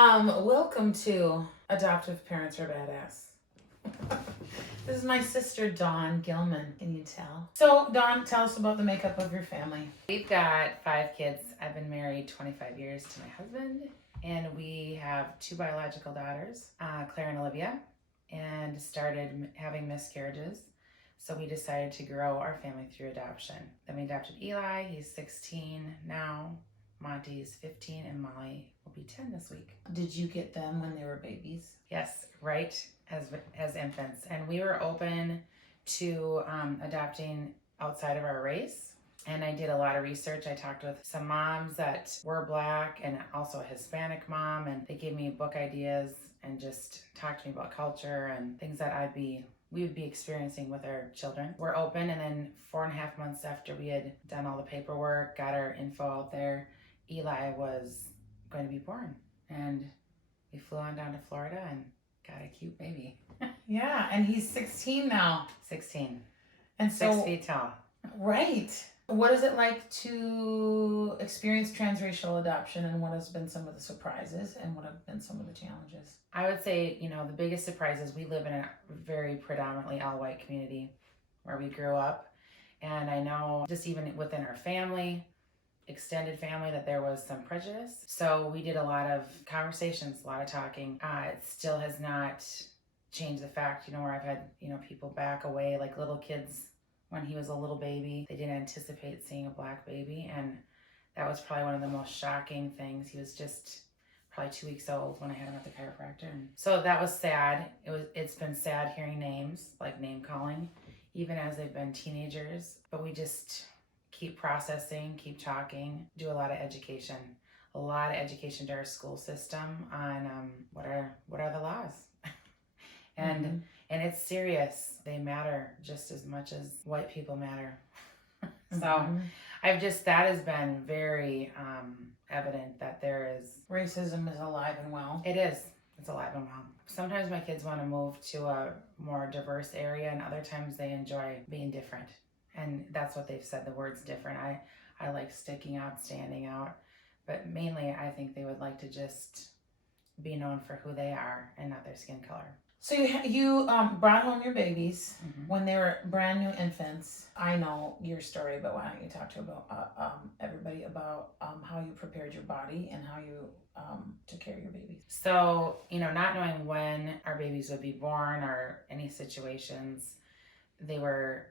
Welcome to Adoptive Parents Are Badass. This is my sister, Dawn Gillman. Can you tell? So, Dawn, tell us about the makeup of your family. We've got 5 kids. I've been married 25 years to my husband, and we have 2 biological daughters, Claire and Olivia, and started having miscarriages. So we decided to grow our family through adoption. Then we adopted Eli. He's 16 now. Monte is 15, and Molly will be 10 this week. Did you get them when they were babies? Yes, right, as infants. And we were open to adopting outside of our race. And I did a lot of research. I talked with some moms that were Black and also a Hispanic mom, and they gave me book ideas and just talked to me about culture and things that we would be experiencing with our children. We're open, and then 4.5 months after we had done all the paperwork, got our info out there, Eli was going to be born. And we flew on down to Florida and got a cute baby. Yeah, and he's 16 now. 16. And so, 6 feet tall. Right. What is it like to experience transracial adoption, and what has been some of the surprises and what have been some of the challenges? I would say, the biggest surprise is we live in a very predominantly all-white community where we grew up. And I know just even within our family, extended family, that there was some prejudice. So we did a lot of conversations, a lot of talking. It still has not changed the fact, where I've had, people back away, like little kids. When he was a little baby, they didn't anticipate seeing a Black baby, and that was probably one of the most shocking things. He was just probably 2 weeks old when I had him at the chiropractor, and so that was sad. It's been sad hearing names, like name calling, even as they've been teenagers. But we just keep processing, keep talking, do a lot of education to our school system on what are the laws. And it's serious. They matter just as much as white people matter. So that has been very evident that there is... Racism is alive and well. It is. It's alive and well. Sometimes my kids want to move to a more diverse area, and other times they enjoy being different. And that's what they've said, the word's different. I like sticking out, standing out. But mainly I think they would like to just be known for who they are and not their skin color. So you brought home your babies when they were brand new infants. I know your story, but why don't you talk to everybody about how you prepared your body and how you took care of your babies? So, not knowing when our babies would be born or any situations, they were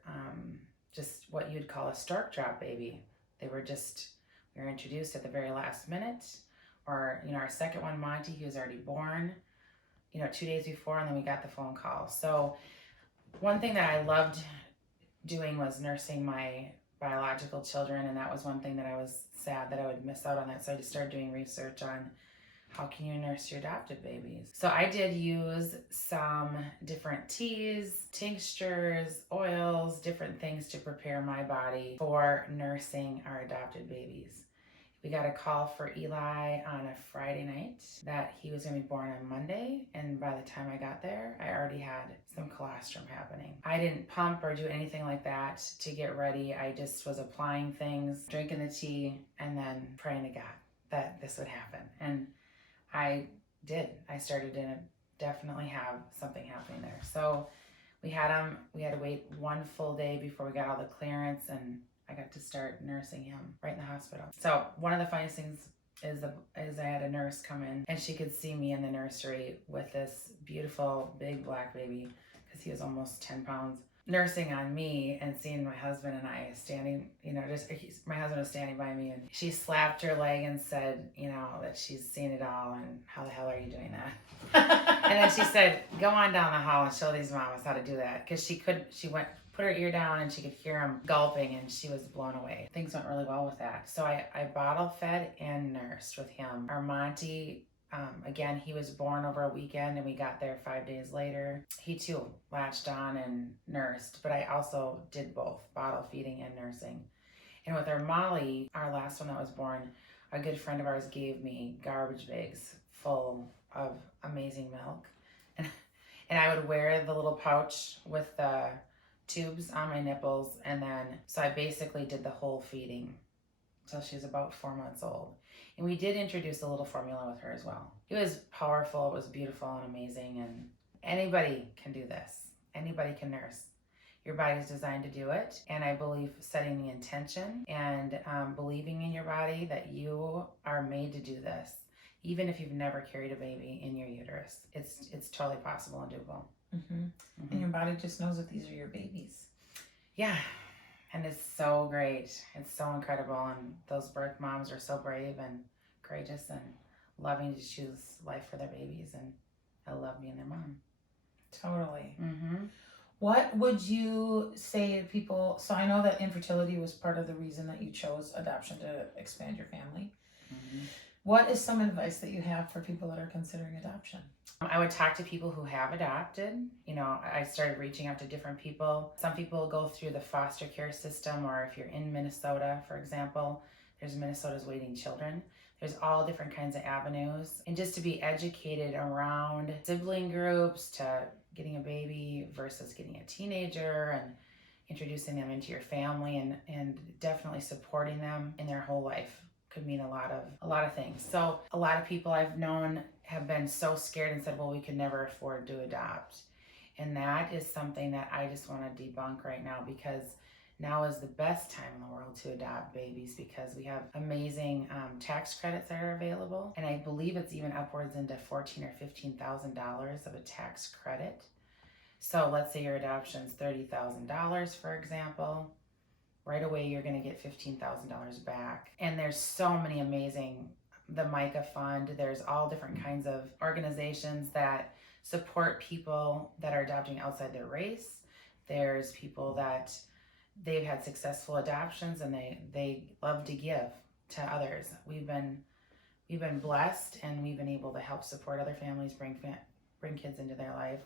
just what you'd call a stork drop baby. We were introduced at the very last minute, or, our second one, Monte, he was already born, 2 days before, and then we got the phone call. So one thing that I loved doing was nursing my biological children, and that was one thing that I was sad that I would miss out on that. So I just started doing research on how can you nurse your adopted babies. So I did use some different teas, tinctures, oils, different things to prepare my body for nursing our adopted babies. We got a call for Eli on a Friday night that he was going to be born on Monday, and by the time I got there, I already had some colostrum happening. I didn't pump or do anything like that to get ready. I just was applying things, drinking the tea, and then praying to God that this would happen. And I did. I started to definitely have something happening there. So we had to wait 1 full day before we got all the clearance, and I got to start nursing him right in the hospital. So one of the funniest things is I had a nurse come in, and she could see me in the nursery with this beautiful big Black baby, because he was almost 10 pounds, nursing on me, and seeing my husband and I standing, my husband was standing by me, and she slapped her leg and said, that she's seen it all, and how the hell are you doing that? And then she said, go on down the hall and show these mamas how to do that, because she put her ear down and she could hear him gulping, and she was blown away. Things went really well with that. So I bottle fed and nursed with him. Our Monte, again, he was born over a weekend, and we got there 5 days later. He too latched on and nursed, but I also did both, bottle feeding and nursing. And with our Molly, our last one that was born, a good friend of ours gave me garbage bags full of amazing milk. And I would wear the little pouch with the tubes on my nipples, and then so I basically did the whole feeding till she was about 4 months old. And we did introduce a little formula with her as well. It was powerful, it was beautiful and amazing, and anybody can do this. Anybody can nurse. Your body's designed to do it, and I believe setting the intention and believing in your body that you are made to do this, even if you've never carried a baby in your uterus. It's totally possible and doable. And your body just knows that these are your babies. Yeah, and it's so great. It's so incredible, and those birth moms are so brave and courageous and loving to choose life for their babies, and I love being their mom. Totally. What would you say to people? So I know that infertility was part of the reason that you chose adoption to expand your family. What is some advice that you have for people that are considering adoption? I would talk to people who have adopted. You know, I started reaching out to different people. Some people go through the foster care system, or if you're in Minnesota, for example, there's Minnesota's Waiting Children. There's all different kinds of avenues. And just to be educated around sibling groups, to getting a baby versus getting a teenager, and introducing them into your family, and definitely supporting them in their whole life could mean a lot of things. So a lot of people I've known have been so scared and said, well, we could never afford to adopt. And that is something that I just want to debunk right now, because now is the best time in the world to adopt babies, because we have amazing tax credits that are available. And I believe it's even upwards into $14,000 or $15,000 of a tax credit. So let's say your adoption's $30,000, for example. Right away, you're going to get $15,000 back. And there's so many amazing, the MICA Fund, there's all different kinds of organizations that support people that are adopting outside their race. There's people that they've had successful adoptions and they love to give to others. We've been blessed, and we've been able to help support other families bring kids into their life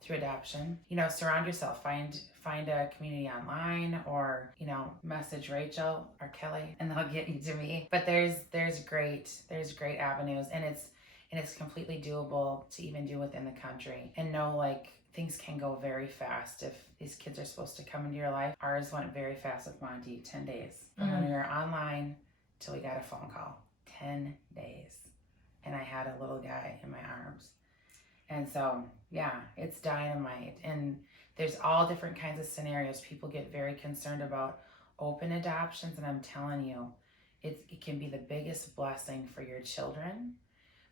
through adoption. You know, surround yourself, find a community online, or, you know, message Rachel or Kelly and they'll get you to me. But there's great avenues, and it's completely doable to even do within the country. And know, like, things can go very fast. If these kids are supposed to come into your life, ours went very fast with Monte, 10 days. From when we were online till we got a phone call, 10 days. And I had a little guy in my arms. And so, yeah, it's dynamite. And there's all different kinds of scenarios. People get very concerned about open adoptions, and I'm telling you, it can be the biggest blessing for your children,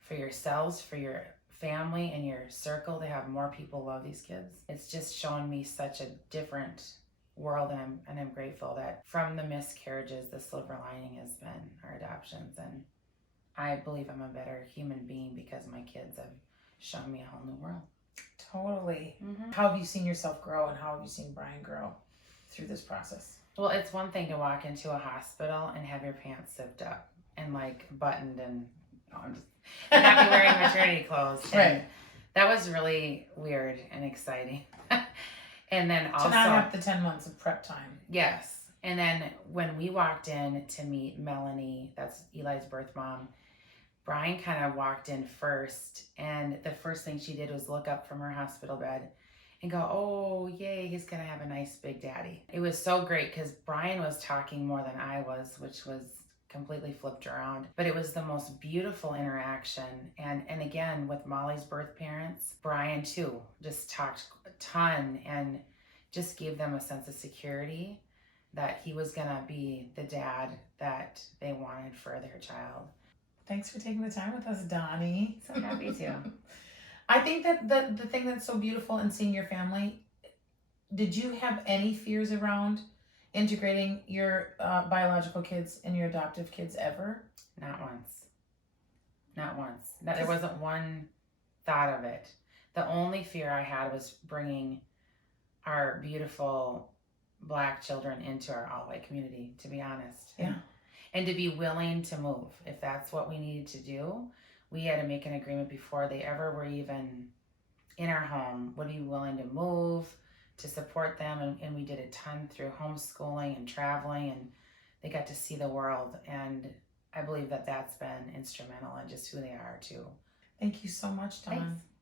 for yourselves, for your family and your circle, to have more people love these kids. It's just shown me such a different world, and I'm grateful that from the miscarriages, the silver lining has been our adoptions. And I believe I'm a better human being because my kids have shown me a whole new world. Totally. How have you seen yourself grow, and how have you seen Brian grow through this process? Well, it's one thing to walk into a hospital and have your pants zipped up and like buttoned, and I'm just not be wearing maternity clothes. And that was really weird and exciting. And then also to not have the 10 months of prep time. Yes. And then when we walked in to meet Melanie, that's Eli's birth mom, Brian kind of walked in first, and the first thing she did was look up from her hospital bed and go, oh, yay, he's going to have a nice big daddy. It was so great because Brian was talking more than I was, which was completely flipped around. But it was the most beautiful interaction. And again, with Molly's birth parents, Brian too just talked a ton and just gave them a sense of security that he was going to be the dad that they wanted for their child. Thanks for taking the time with us, Donnie. So happy to. I think that the thing that's so beautiful in seeing your family, did you have any fears around integrating your biological kids and your adoptive kids ever? Not once. Not once. There wasn't one thought of it. The only fear I had was bringing our beautiful Black children into our all-white community, to be honest. Yeah. And to be willing to move. If that's what we needed to do, we had to make an agreement before they ever were even in our home. Would be willing to move, to support them. And we did a ton through homeschooling and traveling, and they got to see the world. And I believe that that's been instrumental in just who they are too. Thank you so much, Dawn. Thanks.